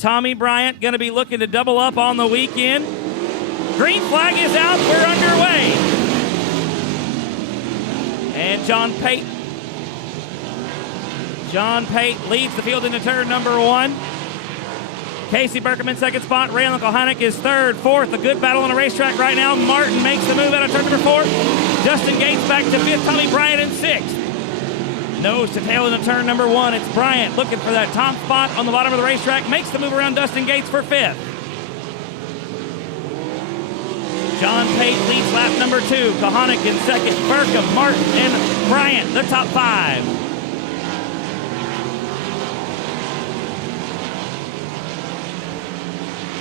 Tommy Bryant going to be looking to double up on the weekend. Green flag is out. We're underway. And John Pate leads the field into turn number 1. Casey Burkham in second spot. Ray Allen is third. Fourth, a good battle on a racetrack right now. Martin makes the move out of turn number 4. Justin Gates back to 5th. Tommy Bryant in 6th. Nose to tail into turn number 1. It's Bryant looking for that top spot on the bottom of the racetrack. Makes the move around Dustin Gates for 5th. John Pate leads lap number 2. Kohanek in second. Burkham, Martin, and Bryant, the top 5.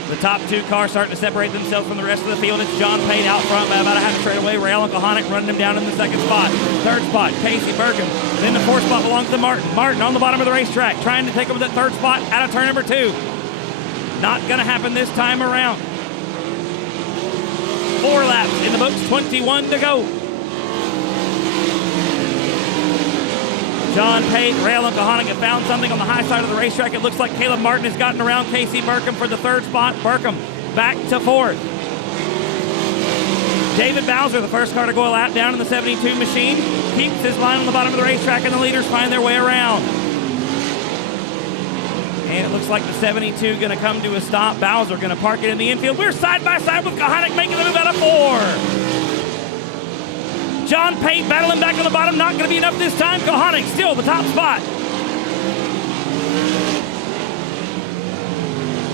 The top 2 cars starting to separate themselves from the rest of the field. It's John Pate out front by about a half straightaway. Ray Allen Kohanek running him down in the second spot. Third spot, Casey Burkham. Then the 4th spot belongs to Martin. Martin on the bottom of the racetrack, trying to take over that 3rd spot out of turn number 2. Not going to happen this time around. 4 laps in the books, 21 to go. John Pate, Ray Allen Kohanek have found something on the high side of the racetrack. It looks like Caleb Martin has gotten around Casey Burkham for the 3rd spot. Burkham back to 4th. David Bowser, the first car to go a lap down in the 72 machine, keeps his line on the bottom of the racetrack, and the leaders find their way around. And it looks like the 72 going to come to a stop. Bowser going to park it in the infield. We're side by side with Kohanek making the move out of 4. John Pate battling back on the bottom. Not going to be enough this time. Kohanek still the top spot.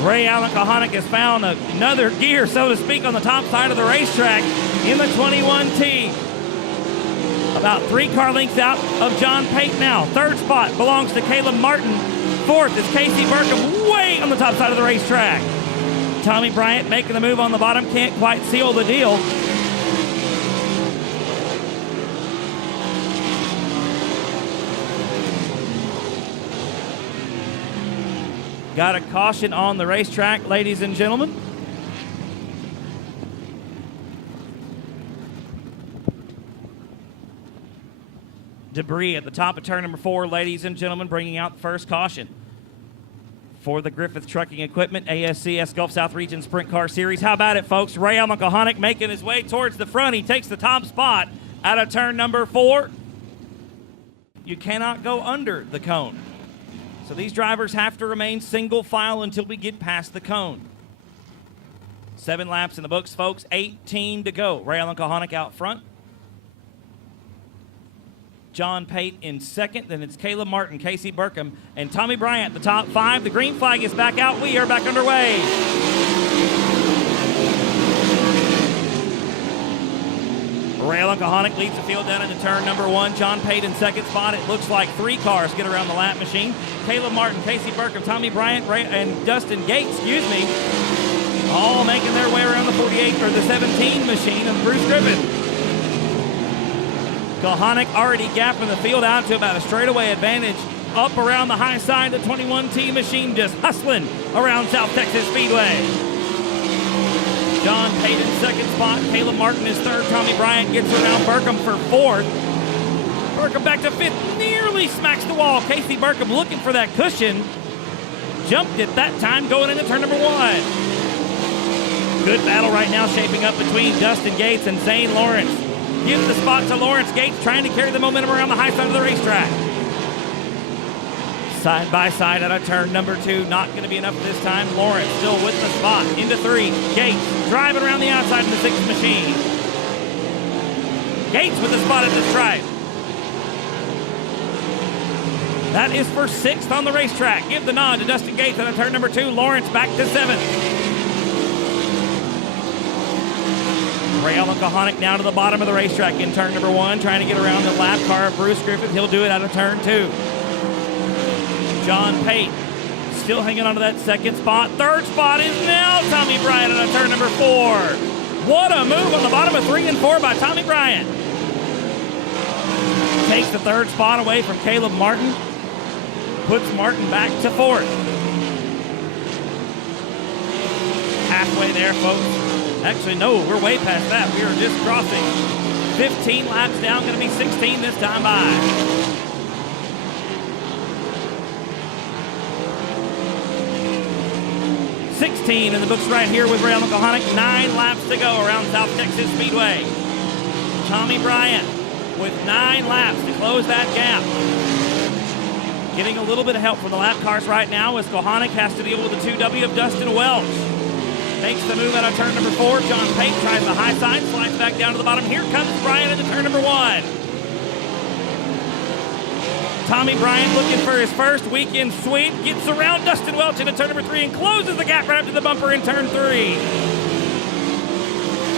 Ray Allen Kohanek has found another gear, so to speak, on the top side of the racetrack in the 21T. About 3 car lengths out of John Pate now. 3rd spot belongs to Caleb Martin. 4th is Casey Burkham, way on the top side of the racetrack. Tommy Bryant making the move on the bottom. Can't quite seal the deal. Got a caution on the racetrack, ladies and gentlemen. Debris at the top of turn number 4, ladies and gentlemen, bringing out the first caution for the Griffith Trucking Equipment ASCS Gulf South Region Sprint Car Series. How about it, folks? Ray Allen Kohanek making his way towards the front. He takes the top spot out of turn number 4. You cannot go under the cone. So these drivers have to remain single file until we get past the cone. 7 laps in the books, folks. 18 to go. Ray Allen Kohanek out front. John Pate in second. Then it's Caleb Martin, Casey Burkham, and Tommy Bryant, the top 5. The green flag is back out. We are back underway. Ray Allen Kohanek leads the field down into turn number 1. John Pate in second spot. It looks like 3 cars get around the lap machine. Caleb Martin, Casey Burkham, Tommy Bryant, and Dustin Gates, all making their way around the 48 or the 17 machine of Bruce Griffith. Kohanek already gapping the field out to about a straightaway advantage up around the high side. The 21T machine just hustling around South Texas Speedway. John Pate in second spot. Caleb Martin is third. Tommy Bryant gets around Burkham for 4th. Burkham back to 5th. Nearly smacks the wall. Casey Burkham looking for that cushion. Jumped it that time going into turn number 1. Good battle right now shaping up between Dustin Gates and Zane Lawrence. Gives the spot to Lawrence. Gates trying to carry the momentum around the high side of the racetrack. Side by side out of turn number 2. Not going to be enough this time. Lawrence still with the spot. Into 3. Gates driving around the outside of the 6th machine. Gates with the spot at the stripe. That is for 6th on the racetrack. Give the nod to Dustin Gates out of turn number 2. Lawrence back to 7th. Ray Allen Kohanek down to the bottom of the racetrack in turn number 1, trying to get around the lap car of Bruce Griffith. He'll do it out of turn 2. John Pate still hanging on to that 2nd spot. 3rd spot is now Tommy Bryant out of turn number 4. What a move on the bottom of 3 and 4 by Tommy Bryant. Takes the 3rd spot away from Caleb Martin. Puts Martin back to 4th. Halfway there, folks. Actually, no, we're way past that. We are just crossing 15 laps down, going to be 16 this time by. 16 in the books right here with Ray Allen Kohanic. 9 laps to go around South Texas Speedway. Tommy Bryant with 9 laps to close that gap. Getting a little bit of help from the lap cars right now as Kohanic has to deal with the 2W of Dustin Welch. Makes the move out of turn number 4. John Pate tries the high side, slides back down to the bottom. Here comes Bryant into turn number 1. Tommy Bryant looking for his first weekend sweep. Gets around Dustin Welch into turn number 3 and closes the gap right up to the bumper in turn 3.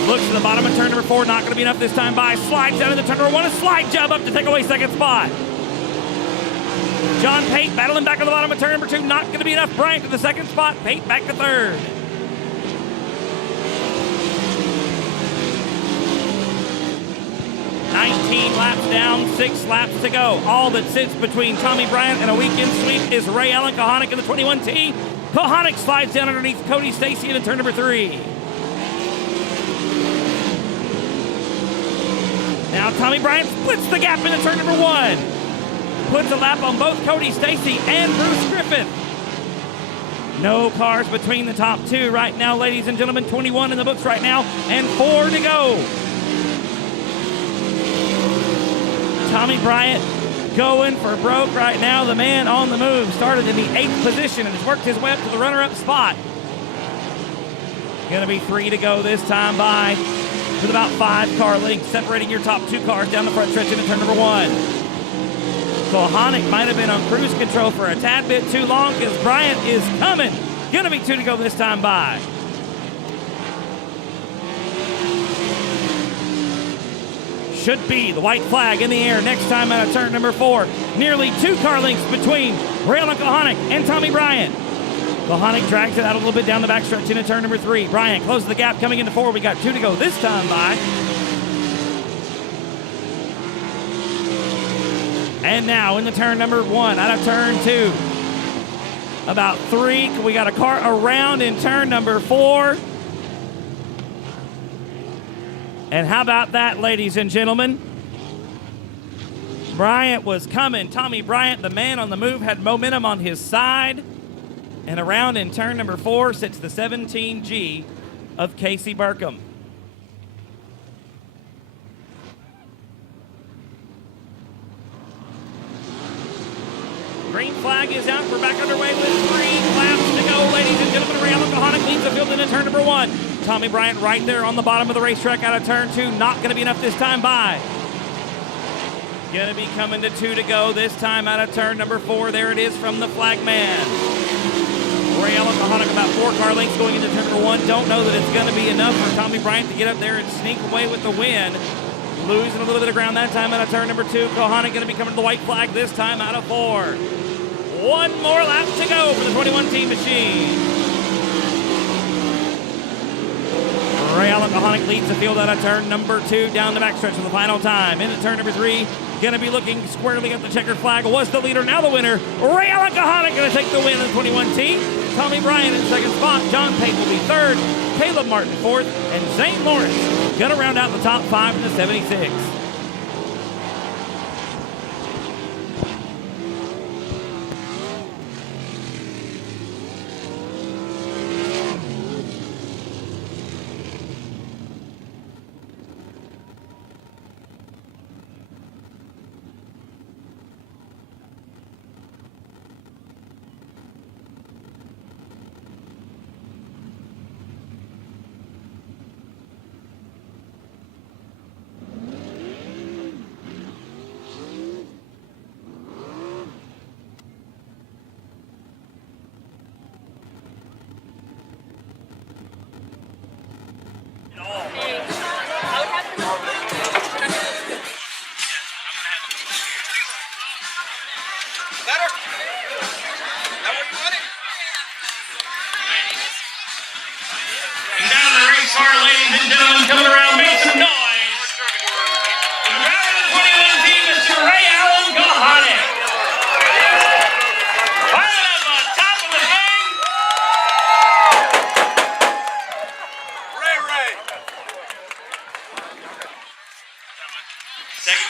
Looks to the bottom of turn number 4. Not going to be enough this time by. Slides down into turn number 1. A slide job up to take away second spot. John Pate battling back on the bottom of turn number 2. Not going to be enough. Bryant to the second spot. Pate back to third. 19 laps down, 6 laps to go. All that sits between Tommy Bryant and a weekend sweep is Ray Allen Kohanic in the 21T. Kohanic slides down underneath Cody Stacy into turn number 3. Now Tommy Bryant splits the gap into turn number 1. Puts a lap on both Cody Stacy and Bruce Griffith. No cars between the top 2 right now, ladies and gentlemen. 21 in the books right now and 4 to go. Tommy Bryant going for broke right now. The man on the move started in the 8th position and has worked his way up to the runner-up spot. Going to be 3 to go this time by with about 5 car lengths separating your top 2 cars down the front stretch into turn number 1. Kohanic might have been on cruise control for a tad bit too long because Bryant is coming. Going to be 2 to go this time by. Should be the white flag in the air next time out of turn number 4. Nearly 2 car lengths between Ray Allen Kohanic and Tommy Bryant. Kohanic drags it out a little bit down the backstretch into turn number 3. Bryant closes the gap coming into 4. We got 2 to go this time by. And now into turn number 1 out of turn 2. About 3. We got a car around in turn number 4. And how about that, ladies and gentlemen? Bryant was coming. Tommy Bryant, the man on the move, had momentum on his side. And around in turn number 4 sits the 17G of Casey Burkham. Green flag is out. We're back underway with 3 laps to go, ladies and gentlemen. Ray Allen Kohanic leads the field into turn number 1. Tommy Bryant right there on the bottom of the racetrack out of turn 2. Not going to be enough this time by. Going to be coming to 2 to go this time out of turn number 4. There it is from the flag man. Ray Allen Kohanic about 4 car lengths going into turn number 1. Don't know that it's going to be enough for Tommy Bryant to get up there and sneak away with the win. Losing a little bit of ground that time out of turn number 2. Kohanic going to be coming to the white flag this time out of 4. 1 more lap to go for the 21T machine. Ray Allen Kohanic leads the field out of turn number 2 down the backstretch for the final time. Into turn number 3, going to be looking squarely at the checkered flag. Was the leader, now the winner. Ray Allen Kohanic going to take the win in the 21T. Tommy Bryant in second spot. John Pate will be third. Caleb Martin fourth. And Zane Lawrence going to round out the top 5 in the 76. Down the race car, ladies and gentlemen, coming around, make some noise.